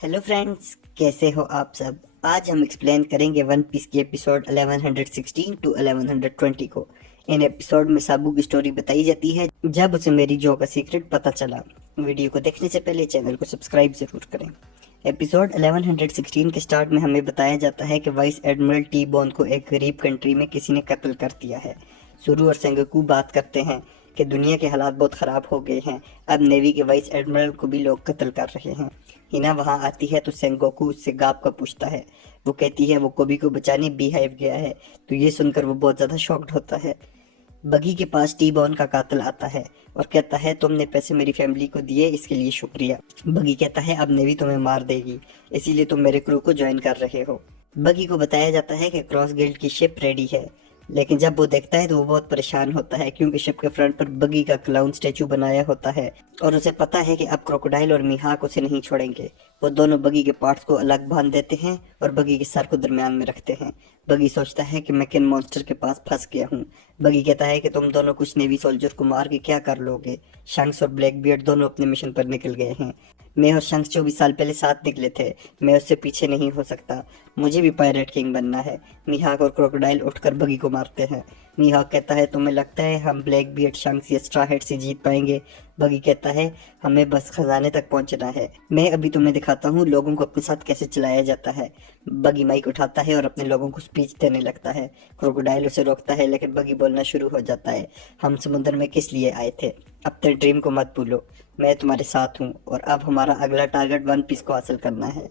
Hello friends, कैसे हो आप सब। आज हम एक्सप्लेन करेंगे वन पीस की एपिसोड 1116 टू 1120 को। इन एपिसोड में साबू की स्टोरी बताई जाती है जब उसे मेरी जो का सीक्रेट पता चला। वीडियो को देखने से पहले चैनल को सब्सक्राइब जरूर करें। एपिसोड 1116 के स्टार्ट में हमें बताया जाता है कि वाइस एडमिरल टी बॉन को एक गरीब कंट्री में किसी ने कत्ल कर दिया है। सुरु और सेंगोकू बात करते हैं कि दुनिया के हालात बहुत ख़राब हो गए हैं, अब नेवी के वाइस एडमिरल को भी लोग कत्ल कर रहे हैं। हिना वहां आती है तो सेंगोकू उससे गाप का पूछता है। वो कहती है वो कोबी को बचाने बीहाइव गया है। तो ये सुनकर वो बहुत ज़्यादा शॉक्ड होता है। बगी के पास टी बॉन का कातिल आता है और कहता है तुमने पैसे मेरी फैमिली को दिए, इसके लिए शुक्रिया। बगी कहता है अब नेवी तुम्हें मार देगी, इसीलिए तुम मेरे क्रू को ज्वाइन कर रहे हो। बगी को बताया जाता है कि क्रॉस गिल्ड की शिप रेडी है, लेकिन जब वो देखता है तो वो बहुत परेशान होता है क्योंकि शिप के फ्रंट पर बगी का क्लाउन स्टेचू बनाया होता है और उसे पता है कि अब क्रोकोडाइल और मिहाक उसे नहीं छोड़ेंगे। वो दोनों बगी के पार्ट्स को अलग बांध देते हैं और बगी के सर को दरमियान में रखते हैं। बगी सोचता है कि मैं किन मॉन्स्टर के पास फंस गया हूँ। बगी कहता है कि तुम दोनों कुछ नेवी सोल्जर को मार के क्या कर लोगे। शंक्स और ब्लैक बियर्ड दोनों अपने मिशन पर निकल गए हैं। मैं और शंक्स 24 साल पहले साथ निकले थे, मैं उससे पीछे नहीं हो सकता। मुझे भी पायरेट किंग बनना है। मिहाक और क्रोकोडाइल उठकर बगी को मारते हैं। मिहाक कहता है तुम्हें लगता है हम ब्लैक बियर्ड, शंक्स या स्ट्रा हेड से जीत पाएंगे। बगी कहता है हमें बस खजाने तक पहुंचना है, मैं अभी तुम्हें दिखाता हूँ लोगों को अपने साथ कैसे चलाया जाता है। बगी माइक उठाता है और अपने लोगों को स्पीच देने लगता है। क्रोकोडाइल उसे रोकता है लेकिन बगी बोलना शुरू हो जाता है। हम समुद्र में किस लिए आए थे, अपने ड्रीम को मत भूलो, मैं तुम्हारे साथ हूँ और अब हमारा अगला टारगेट वन पीस को हासिल करना है।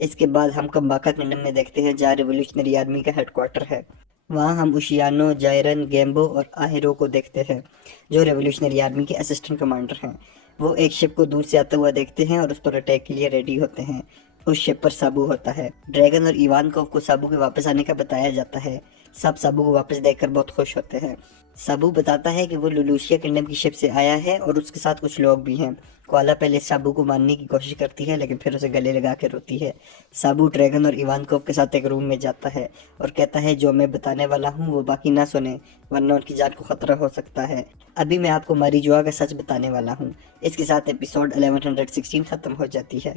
इसके बाद हम कंबाका किंगडम में देखते हैं जहाँ रिवोल्यूशनरी आर्मी का हेडक्वार्टर है। वहाँ हम उशियानो, जायरन, गेम्बो और आहिरो को देखते हैं जो रेवोल्यूशनरी आर्मी के असिस्टेंट कमांडर हैं। वो एक शिप को दूर से आता हुआ देखते हैं और उस पर अटैक के लिए रेडी होते हैं। उस शिप पर साबू होता है। ड्रैगन और इवानकोव को साबू के वापस आने का बताया जाता है। सब साबू को वापस देखकर बहुत खुश होते हैं। साबू बताता है कि वो लुलूशिया किंगडम की शिप से आया है और उसके साथ कुछ लोग भी हैं। कोआला पहले साबू को मारने की कोशिश करती है लेकिन फिर उसे गले लगा के रोती है। साबू ड्रैगन और इवानकोव के साथ एक रूम में जाता है और कहता है जो मैं बताने वाला हूँ वो बाकी ना सुने, वरना उनकी जान को खतरा हो सकता है। अभी मैं आपको मारीजुआ का सच बताने वाला हूँ। इसके साथ एपिसोड 1116 खत्म हो जाती है।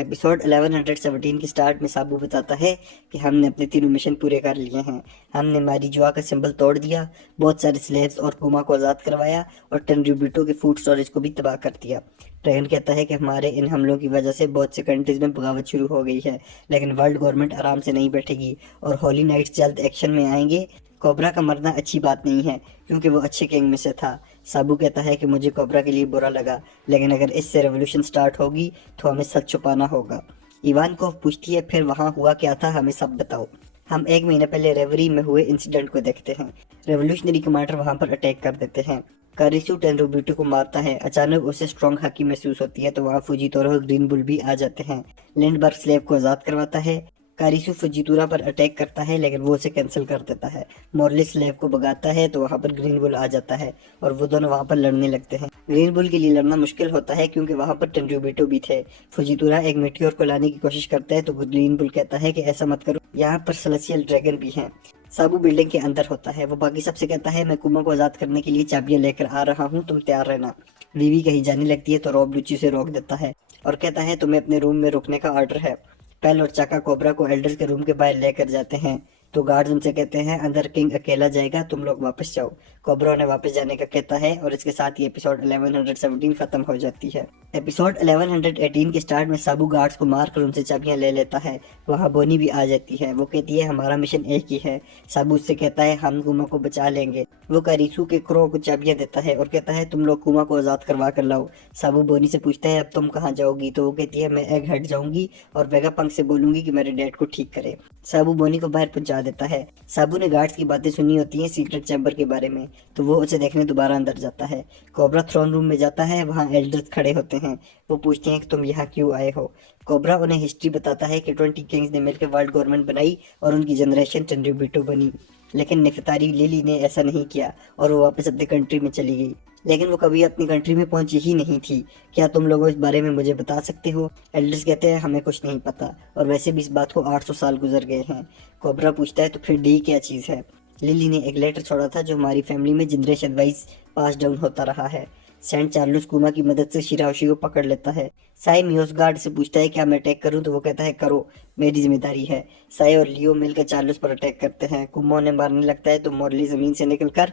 एपिसोड 1117 के स्टार्ट में साबू बताता है कि हमने अपने तीनों मिशन पूरे कर लिए हैं। हमने मारीजुआ का सिंबल तोड़ दिया, बहुत सारे स्लेव्स और कुमा को आज़ाद करवाया और टेनरिब्यूटो के फूड स्टोरेज को भी तबाह कर दिया। ड्रैगन कहता है कि हमारे इन हमलों की वजह से बहुत से कंट्रीज में बगावत शुरू हो गई है, लेकिन वर्ल्ड गवर्नमेंट आराम से नहीं बैठेगी और होली नाइट्स जल्द एक्शन में आएंगे। कोबरा का मरना अच्छी बात नहीं है क्योंकि वो अच्छे किंग में से था। साबू कहता है कि मुझे कोबरा के लिए बुरा लगा, लेकिन अगर इससे रेवोल्यूशन स्टार्ट होगी तो हमें सच छुपाना होगा। इवान को पूछती है फिर वहाँ हुआ क्या था, हमें सब बताओ। हम एक महीने पहले रेवरी में हुए इंसिडेंट को देखते हैं। रेवोल्यूशनरी कमांडर वहां पर अटैक कर देते हैं। कारिसु टेनरिब्यूटो को मारता है। अचानक उसे स्ट्रॉन्ग हकी महसूस होती है तो वहाँ फुजीतोरा और ग्रीन बुल भी आ जाते हैं। लिंडबर्ग स्लेव को आज़ाद करवाता है। कारिसु फुजीतोरा पर अटैक करता है लेकिन वो उसे कैंसिल कर देता है। मॉर्लिस स्लेव को भगाता है तो वहाँ पर ग्रीन बुल आ जाता है और वो दोनों वहाँ पर लड़ने लगते हैं। ग्रीन बुल के लिए लड़ना मुश्किल होता है क्योंकि वहाँ पर टेनरिब्यूटो भी थे। फुजीतोरा एक मेटियोर को लाने की कोशिश करता है तो ग्रीन बुल कहता है कि ऐसा मत करो, यहाँ पर सेलेस्टियल ड्रैगन भी हैं। साबू बिल्डिंग के अंदर होता है। वो बाकी सबसे कहता है मैं कुमा को आजाद करने के लिए चाबियां लेकर आ रहा हूँ, तुम तैयार रहना। वीवी कहीं जाने लगती है तो रॉब लुची से रोक देता है और कहता है तुम्हें अपने रूम में रुकने का ऑर्डर है। पेल और चाका कोबरा को एल्डर्स के रूम के बाहर लेकर जाते हैं तो गार्ड्स उनसे कहते हैं अंदर किंग अकेला जाएगा, तुम लोग वापस जाओ। कोबरा उन्हें वापस जाने का कहता है और इसके साथ ही एपिसोड 1117 खत्म हो जाती है। एपिसोड 1118 के स्टार्ट में साबू गार्ड्स को मारकर उनसे चाबियां ले लेता है। वहाँ बोनी भी आ जाती है। वो कहती है हमारा मिशन एक ही है। साबू उससे कहता है हम कुमा को बचा लेंगे। वो कारिसु के क्रो को चाबियां देता है और कहता है तुम लोग कुमा को आजाद करवा कर लाओ। साबू बोनी से पूछता है अब तुम कहाँ जाओगी, तो वो कहती है मैं एग हेड जाऊंगी और वेगापंक से बोलूंगी कि मेरे डैड को ठीक करे। साबू बोनी को बाहर पहुंचा देता है। साबू ने गार्ड्स की बातें सुनी होती हैं सीक्रेट चैम्बर के बारे में, तो वो उसे देखने दोबारा अंदर जाता है। कोबरा थ्रोन रूम में जाता है। वहाँ एल्डर्स खड़े होते हैं। वो पूछते हैं कि तुम यहाँ क्यों आए हो। कोबरा उन्हें हिस्ट्री बताता है कि 20 किंग्स ने मिलकर वर्ल्ड गवर्नमेंट बनाई और उनकी जनरेशन टेनरिब्यूटो बनी, लेकिन नेफतारी लिली ने ऐसा नहीं किया और वो वापस अपनी कंट्री में चली गई। लेकिन वो कभी अपनी कंट्री में पहुंची ही नहीं थी। क्या तुम लोग इस बारे में मुझे बता सकते हो। एल्डर्स कहते हैं हमें कुछ नहीं पता और वैसे भी इस बात को 800 साल गुजर गए हैं। कोबरा पूछता है तो फिर डी क्या चीज़ है। लिली ने एक लेटर छोड़ा था जो हमारी फैमिली में जनरेशन वाइज पास डाउन होता रहा है। सैंड चार्लोस कुमा की मदद से शिराओशी को पकड़ लेता है। साई मियोसगार्ड से पूछता है क्या मैं अटैक करूं, तो वो कहता है करो, मेरी जिम्मेदारी है। साई और लियो मिलकर चार्लोस पर अटैक करते हैं। कुमा उन्हें मारने लगता है तो मॉर्ली जमीन से निकलकर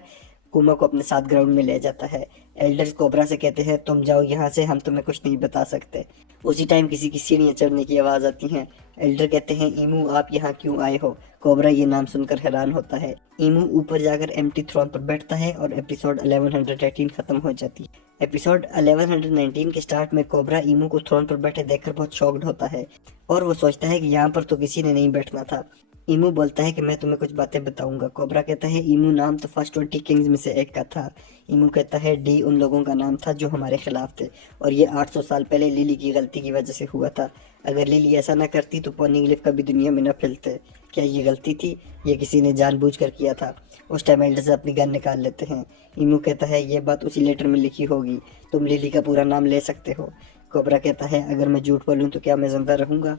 कुमा को अपने साथ ग्राउंड में ले जाता है। एल्डर्स कोबरा से कहते हैं तुम जाओ यहाँ से, हम तुम्हें कुछ नहीं बता सकते। उसी टाइम किसी की सीढ़ियाँ चढ़ने की आवाज़ आती है। एल्डर कहते हैं ईमू आप यहाँ क्यों आए हो। कोबरा ये नाम सुनकर हैरान होता है। ईमू ऊपर जाकर एम्प्टी थ्रोन पर बैठता है और एपिसोड 1118 खत्म हो जाती है। एपिसोड 1119 के स्टार्ट में कोबरा ईमू को थ्रोन पर बैठे देखकर बहुत शॉक्ड होता है और वो सोचता है कि यहाँ पर तो किसी ने नहीं बैठना था। ईमू बोलता है कि मैं तुम्हें कुछ बातें बताऊंगा। कोबरा कहता है ईमू नाम तो फर्स्ट 20 किंग्स में से एक का था। ईमू कहता है डी उन लोगों का नाम था जो हमारे खिलाफ थे और ये 800 साल पहले लिली की गलती की वजह से हुआ था। अगर लिली ऐसा ना करती तो पॉनिंगलिफ कभी दुनिया में न फैलते। क्या ये गलती थी? ये किसी ने जानबूझकर किया था। उस टाइम एल्डर से अपनी गन निकाल लेते हैं। ईमू कहता है ये बात उसी लेटर में लिखी होगी, तुम लिली का पूरा नाम ले सकते हो। कोबरा कहता है अगर मैं झूठ बोलूँ तो क्या मैं जिंदा रहूंगा?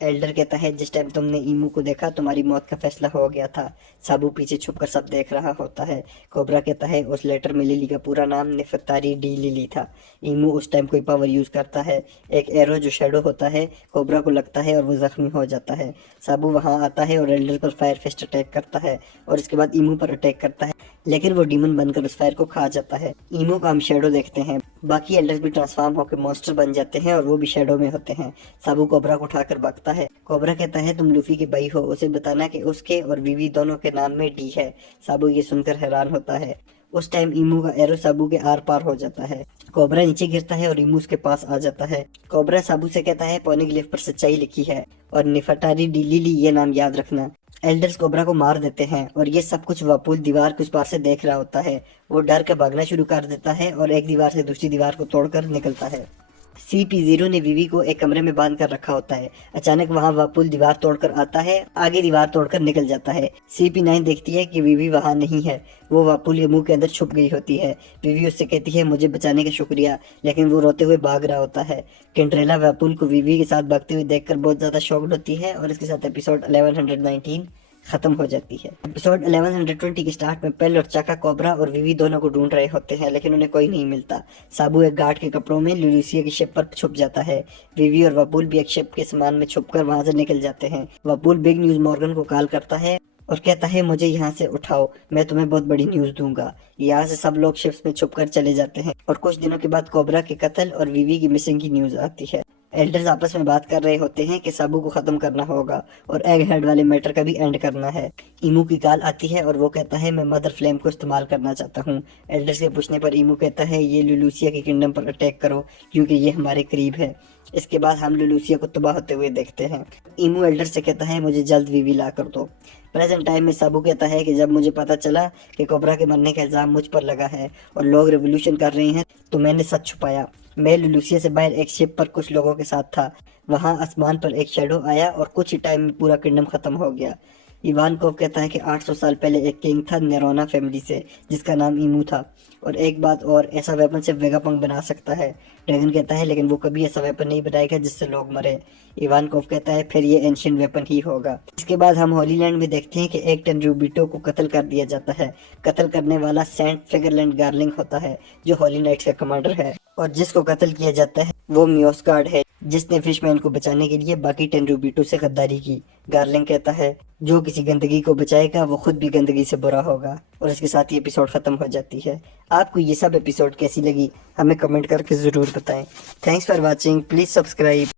एल्डर कहता है जिस टाइम तुमने ईमू को देखा तुम्हारी मौत का फैसला हो गया था। साबू पीछे छुपकर सब देख रहा होता है। कोबरा कहता है उस लेटर में लिली का पूरा नाम नेफतारी डी लिली था। ईमू उस टाइम कोई पावर यूज करता है। एक एरो जो शेडो होता है कोबरा को लगता है और वो जख्मी हो जाता है। साबू वहां आता है और एल्डर पर फायर फिस्ट अटैक करता है और इसके बाद ईमू पर अटैक करता है, लेकिन वो डीमन बनकर उस फायर को खा जाता है। ईमू का हम शेडो देखते हैं। बाकी एल्डर्स भी ट्रांसफॉर्म होकर मॉन्स्टर बन जाते हैं और वो भी शेडो में होते हैं। साबू कोबरा को उठाकर भागता है। कोबरा कहता है तुम लूफी के भाई हो, उसे बताना कि उसके और विवी दोनों के नाम में डी है। साबू ये सुनकर हैरान होता है। उस टाइम ईमू का एरो साबू के आर पार हो जाता है। कोबरा नीचे गिरता है और ईमू उसके पास आ जाता है। कोबरा साबू से कहता है पॉनिग्लिफ पर सच्चाई लिखी है और निफटारी डी लिली ये नाम याद रखना। एल्डर्स कोबरा को मार देते हैं और ये सब कुछ वापुल दीवार के उस पार से देख रहा होता है। वो डर के भागना शुरू कर देता है और एक दीवार से दूसरी दीवार को तोड़कर निकलता है। CP0 ने विवी को एक कमरे में बांध कर रखा होता है। अचानक वहां वापुल दीवार तोड़कर आता है, आगे दीवार तोड़कर निकल जाता है। CP9 देखती है कि विवी वहां नहीं है। वो वापुल के मुंह के अंदर छुप गई होती है। विवी उससे कहती है मुझे बचाने का शुक्रिया, लेकिन वो रोते हुए भाग रहा होता है। कैंड्रेला वापुल को विवी के साथ भागते हुए देखकर बहुत ज्यादा शॉक्ड होती है और इसके साथ एपिसोड 1119 खत्म हो जाती है। एपिसोड 1120 के स्टार्ट में पेल और चाका कोबरा और विवी दोनों को ढूंढ रहे होते हैं, लेकिन उन्हें कोई नहीं मिलता। साबू एक गार्ड के कपड़ों में लुलूसिया की शिप पर छुप जाता है। विवी और वपूल भी एक शिप के सामान में छुपकर वहां से निकल जाते हैं। वपूल बिग न्यूज मॉर्गन को कॉल करता है और कहता है मुझे यहाँ से उठाओ, मैं तुम्हें बहुत बड़ी न्यूज दूंगा। यहाँ से सब लोग शिप्स में छुपकर चले जाते हैं और कुछ दिनों के बाद कोबरा के कत्ल और विवी की मिसिंग की न्यूज आती है। एल्डर्स आपस में बात कर रहे होते हैं कि साबू को खत्म करना होगा और एग हेड वाले मैटर का भी एंड करना है। ईमू की कॉल आती है और वो कहता है मैं मदर फ्लेम को इस्तेमाल करना चाहता हूँ। एल्डर्स के पूछने पर ईमू कहता है ये लुलूसिया के किंगडम पर अटैक करो क्योंकि ये हमारे करीब है। इसके बाद हम लुलूसिया को तबाह होते हुए देखते हैं। ईमू एल्डर्स से कहता है मुझे जल्द वीवी ला कर दो। प्रेजेंट टाइम में साबू कहता है कि जब मुझे पता चला कि कोबरा के मरने का इल्जाम मुझ पर लगा है और लोग रेवोल्यूशन कर रहे हैं तो मैंने सच छुपाया। मैं लुलूसिया से बाहर एक शिप पर कुछ लोगों के साथ था। वहां आसमान पर एक शेडो आया और कुछ ही टाइम में पूरा किंगडम खत्म हो गया। इवानकोव कहता है कि 800 साल पहले एक किंग था नेरोना फैमिली से जिसका नाम ईमू था, और एक बात और, ऐसा वेपन सिर्फ वेगापंक बना सकता है। ड्रैगन कहता है लेकिन वो कभी ऐसा वेपन नहीं बनाएगा जिससे लोग मरे। इवानकोव कहता है फिर ये एंशिएंट वेपन ही होगा। इसके बाद हम होलीलैंड में देखते हैं कि एक टेनरूबिटो को कत्ल कर दिया जाता है। कत्ल करने वाला सेंट फिगरलैंड गार्लिंग होता है जो होली नाइट्स का कमांडर है, और जिसको कत्ल किया जाता है वो मियोसगार्ड है जिसने फिशमैन को बचाने के लिए बाकी टेनरूबिटो से गद्दारी की। गार्लिंग कहता है जो किसी गंदगी को बचाएगा वो खुद भी गंदगी से बुरा होगा, और इसके साथ ही एपिसोड खत्म हो जाती है। आपको ये सब एपिसोड कैसी लगी हमें कमेंट करके ज़रूर बताएं। Thanks for watching, please subscribe.